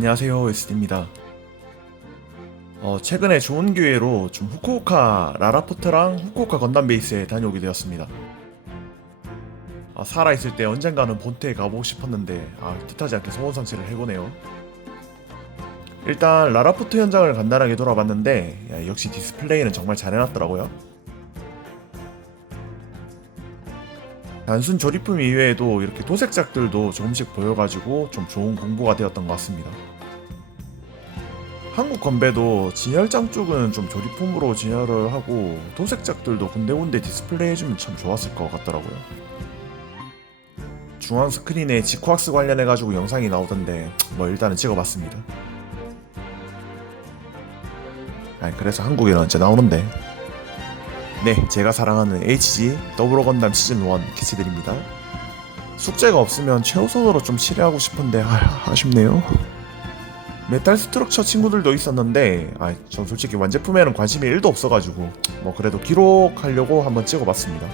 안녕하세요 SD입니다. 어, 최근에 좋은 기회로 좀 후쿠오카 라라포트랑 후쿠오카 건담 베이스에 다녀오게 되었습니다. 아, 살아있을 때 언젠가는 본토에 가보고 싶었는데 아, 뜻하지 않게 소원 성취를 해보네요. 일단 라라포트 현장을 간단하게 돌아봤는데 야, 역시 디스플레이는 정말 잘 해놨더라고요. 단순 조립품 이외에도 이렇게 도색작들도 조금씩 보여가지고 좀 좋은 공부가 되었던 것 같습니다. 한국 건배도 진열장 쪽은 좀 조립품으로 진열을 하고 도색작들도 군데군데 디스플레이 해주면 참 좋았을 것 같더라고요. 중앙 스크린에 지코악스 관련해가지고 영상이 나오던데 뭐 일단은 찍어봤습니다. 아 그래서 한국에는 언제 나오는데 네, 제가 사랑하는 HG 더블어 건담 시즌 1 기체들입니다. 숙제가 없으면 최우선으로 좀 칠해하고 싶은데 아, 아쉽네요. 메탈 스트럭처 친구들도 있었는데 아, 전 솔직히 완제품에는 관심이 1도 없어가지고 뭐 그래도 기록하려고 한번 찍어봤습니다.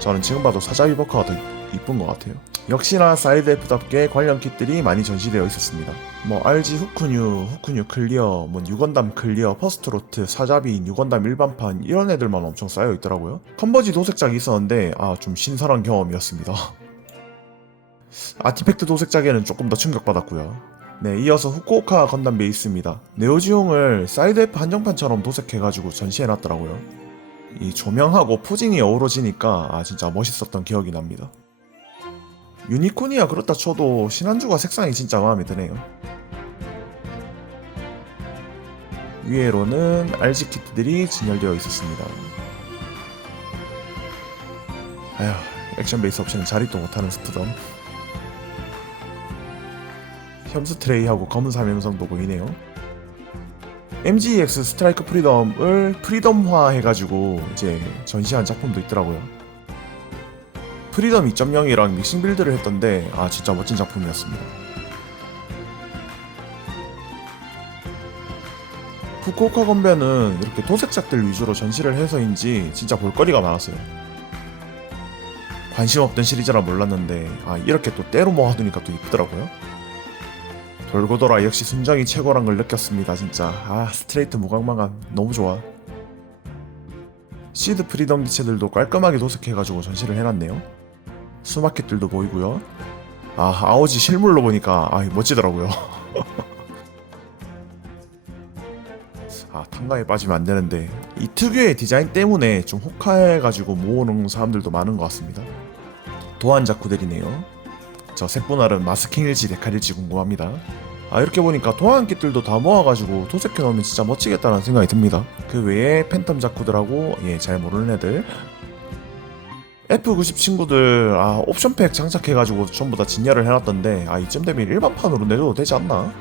저는 지금 봐도 사자비 버커가 더 이쁜 것 같아요. 역시나 사이드 F답게 관련 킷들이 많이 전시되어 있었습니다. 뭐 RG 후쿠뉴, 후쿠뉴 클리어, 뭐 유건담 클리어, 퍼스트로트, 사자비, 유건담 일반판 이런 애들만 엄청 쌓여 있더라고요. 컨버지 도색작이 있었는데 아 좀 신선한 경험이었습니다. 아티팩트 도색작에는 조금 더 충격받았고요. 네, 이어서 후쿠오카 건담 베이스입니다. 네오지용을 사이드 F 한정판처럼 도색해가지고 전시해놨더라고요. 이 조명하고 포징이 어우러지니까 아 진짜 멋있었던 기억이 납니다. 유니콘이야 그렇다 쳐도 신한주가 색상이 진짜 마음에 드네요. 위에로는 RG 키트들이 진열되어 있었습니다. 아휴, 액션 베이스 없이는 자립도 못하는 스프덤. 혐스 트레이하고 검은 사명성도 보이네요. MGX 스트라이크 프리덤을 프리덤화 해가지고 이제 전시한 작품도 있더라고요. 프리덤 2.0이랑 믹싱 빌드를 했던데 아 진짜 멋진 작품이었습니다. 후쿠오카 건배는 이렇게 도색작들 위주로 전시를 해서인지 진짜 볼거리가 많았어요. 관심 없던 시리즈라 몰랐는데 아 이렇게 또 때로 모아두니까 또 이쁘더라고요. 돌고 돌아 역시 순정이 최고란 걸 느꼈습니다 진짜 아 스트레이트 무광망함 너무 좋아 시드 프리덤 기체들도 깔끔하게 도색해가지고 전시를 해놨네요 수마켓들도 보이고요. 아 아오지 실물로 보니까 아 멋지더라고요. 아 탕가에 빠지면 안 되는데 이 특유의 디자인 때문에 좀 혹해가지고 모으는 사람들도 많은 것 같습니다. 도안 자쿠들이네요. 저 색분할은 마스킹일지 데칼일지 궁금합니다. 아 이렇게 보니까 도안 kit들도 다 모아가지고 도색해 놓으면 진짜 멋지겠다는 생각이 듭니다. 그 외에 팬텀 자쿠들하고 예 잘 모르는 애들 F90 친구들 아 옵션팩 장착해가지고 전부 다 진열을 해놨던데 아 이쯤 되면 일반판으로 내줘도 되지 않나?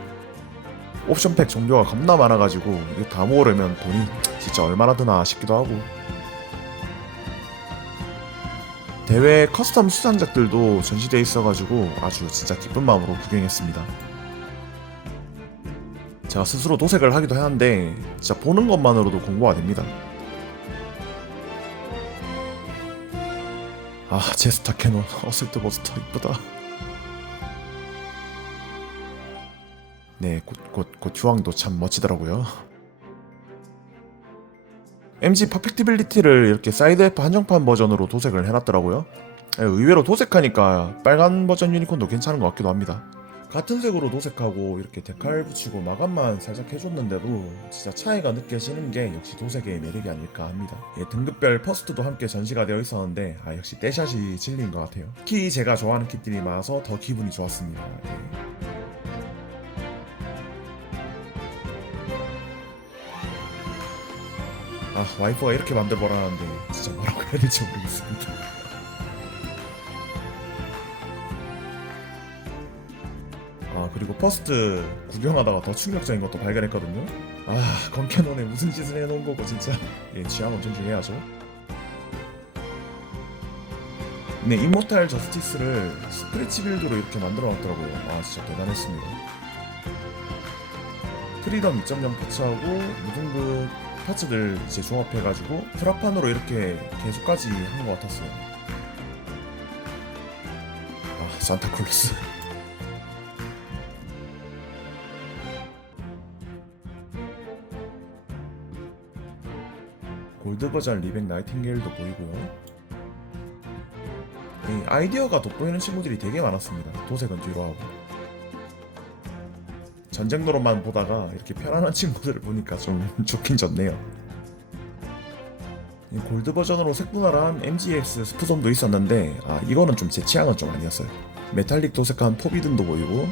옵션팩 종류가 겁나 많아가지고 이거 다 모으려면 돈이 진짜 얼마나 드나 싶기도 하고 대회 커스텀 수상작들도 전시돼 있어가지고 아주 진짜 기쁜 마음으로 구경했습니다. 제가 스스로 도색을 하기도 하는데 진짜 보는 것만으로도 공부가 됩니다. 아 제스타 캐논 어설트 버스터 이쁘다. 네, 곧곧 곧 휴왕도 참 멋지더라고요. MG 퍼펙티빌리티를 이렇게 사이드 F 한정판 버전으로 도색을 해놨더라고요. 예, 의외로 도색하니까 빨간 버전 유니콘도 괜찮은 것 같기도 합니다. 같은 색으로 도색하고 이렇게 데칼 붙이고 마감만 살짝 해줬는데도 진짜 차이가 느껴지는 게 역시 도색의 매력이 아닐까 합니다. 예, 등급별 퍼스트도 함께 전시가 되어 있었는데 아, 역시 떼샷이 진리인 것 같아요. 특히 제가 좋아하는 kit들이 많아서 더 기분이 좋았습니다. 예. 아 와이프가 이렇게 만들어보라는데 진짜 뭐라고 해야 될지 모르겠습니다 퍼스트 구경하다가 더 충격적인 것도 발견했거든요. 아 건캐논에 무슨 짓을 해놓은 거고 진짜. 예 취향은 존중해야죠. 네 이모탈 저스티스를 스크래치 빌드로 이렇게 만들어 놨더라고요. 아 진짜 대단했습니다. 프리덤 2.0 패치하고 무등급 파츠들 이제 조합해가지고 프라판으로 이렇게 계속까지 한 것 같았어요. 아 산타클로스. 골드 버전 리백 나이팅게일도 보이고요. 이 아이디어가 돋보이는 친구들이 되게 많았습니다. 도색은 뒤로 하고. 전쟁 노릇만 보다가 이렇게 편안한 친구들을 보니까 좀 좋긴 좋네요. 이 골드 버전으로 색분할한 MGX 스푸존도 있었는데 아 이거는 좀 제 취향은 좀 아니었어요. 메탈릭 도색한 포비든도 보이고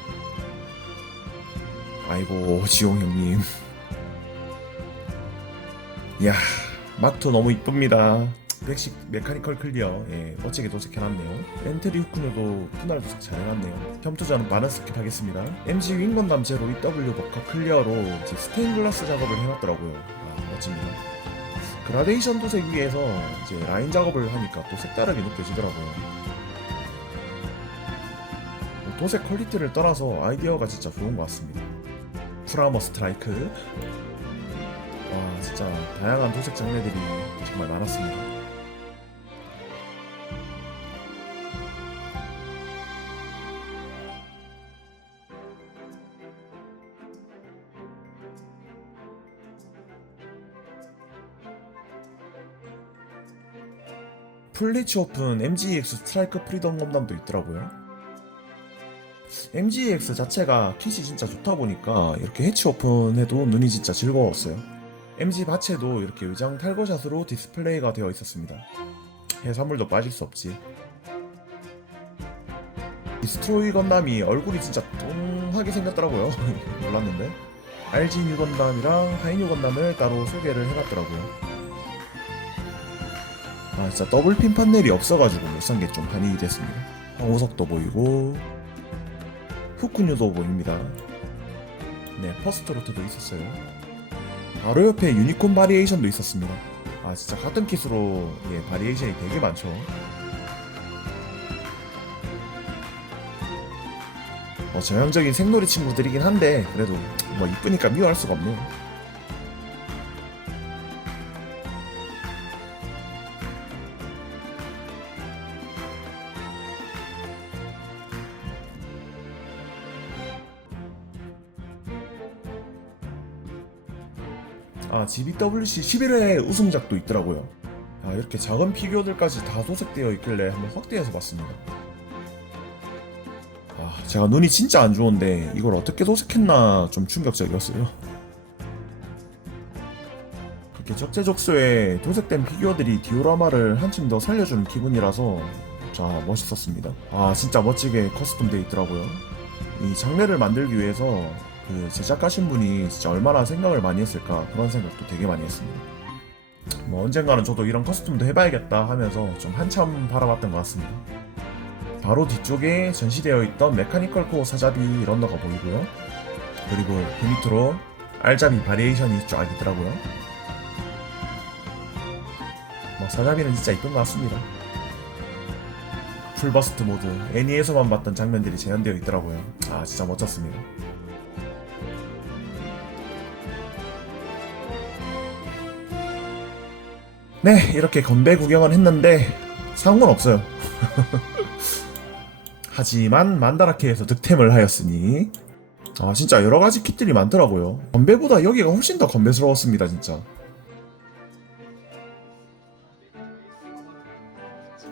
아이고 지용 형님 이야 막투 너무 이쁩니다. 백식 메카니컬 클리어. 예 멋지게 도색해놨네요. 엔트리 후쿠노도 분할 도색 잘 해놨네요. 겸투자는 많은 스킵 하겠습니다. MC 윙건담 제로 EW 버커 클리어로 이제 스테인글라스 작업을 해놨더라고요. 아 멋집니다. 그라데이션 도색 위에서 이제 라인 작업을 하니까 또 색다르게 느껴지더라고요. 뭐 도색 퀄리티를 떠나서 아이디어가 진짜 좋은 것 같습니다. 프라머 스트라이크 와 진짜 다양한 도색 장르들이 정말 많았습니다 플리치 오픈 MGX 스트라이크 프리덤 건담도 있더라고요 MGX 자체가 kit이 진짜 좋다 보니까 이렇게 해치 오픈해도 눈이 진짜 즐거웠어요. MG 바체도 이렇게 의장 탈거샷으로 디스플레이가 되어 있었습니다. 해산물도 빠질 수 없지. 디스트로이 건담이 얼굴이 진짜 뚱하게 생겼더라고요. 몰랐는데. RG 뉴 건담이랑 하이뉴 건담을 따로 소개를 해놨더라고요. 아 진짜 더블 핀 판넬이 없어가지고 못 산 게 좀 한이 됐습니다. 황우석도 보이고 후쿠뉴도 보입니다. 네, 퍼스트로트도 있었어요. 바로 옆에 유니콘 바리에이션도 있었습니다. 아, 진짜 같은 킷으로 예, 바리에이션이 되게 많죠. 뭐 전형적인 생놀이 친구들이긴 한데 그래도 뭐 이쁘니까 미워할 수가 없네요. 아, GBWC 11회 우승작도 있더라고요. 아, 이렇게 작은 피규어들까지 다 도색되어 있길래 한번 확대해서 봤습니다. 아, 제가 눈이 진짜 안 좋은데 이걸 어떻게 도색했나 좀 충격적이었어요. 이렇게 적재적소에 도색된 피규어들이 디오라마를 한층 더 살려주는 기분이라서 자 멋있었습니다. 아 진짜 멋지게 커스텀돼 있더라고요. 이 장르를 만들기 위해서 그 제작하신 분이 진짜 얼마나 생각을 많이 했을까 그런 생각도 되게 많이 했습니다. 뭐 언젠가는 저도 이런 커스텀도 해봐야겠다 하면서 좀 한참 바라봤던 것 같습니다. 바로 뒤쪽에 전시되어 있던 메카니컬 코어 사자비 런너가 보이고요. 그리고 그 밑으로 알자비 바리에이션이 쫙 있더라고요. 뭐 사자비는 진짜 이쁜 것 같습니다. 풀버스트 모드 애니에서만 봤던 장면들이 재현되어 있더라고요. 아 진짜 멋졌습니다. 네, 이렇게 건배 구경을 했는데 건 없어요. 하지만 만다라케에서 득템을 하였으니 아 진짜 여러 가지 kit들이 많더라고요. 건배보다 여기가 훨씬 더 건배스러웠습니다, 진짜.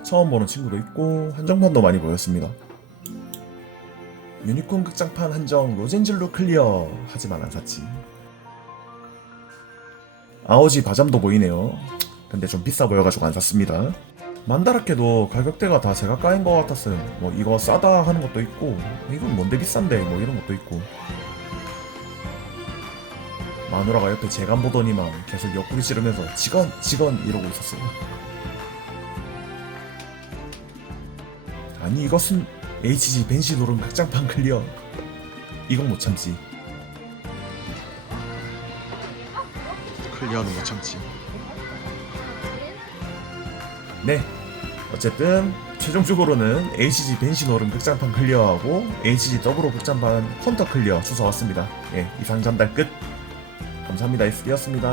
처음 보는 친구도 있고 한정판도 많이 보였습니다. 유니콘 극장판 한정 로젠질로 클리어 하지만 안 샀지. 아오지 바잠도 보이네요. 근데 좀 비싸 보여가지고 안 샀습니다. 만다라케도 가격대가 다 제가 까인 것 같았어요. 뭐 이거 싸다 하는 것도 있고 이건 뭔데 비싼데 뭐 이런 것도 있고 마누라가 옆에 재간 보더니만 계속 옆구리 찌르면서 직원 직원 이러고 있었어요. 아니 이것은 HG 벤시 노른 극장판 클리어 이건 못 참지 클리어는 못 참지. 네. 어쨌든 최종적으로는 HG 벤시 노른 극장판 클리어하고 HG 더블로 극장판 헌터 클리어 주워왔습니다. 예, 이상 전달 끝. 감사합니다. SD였습니다.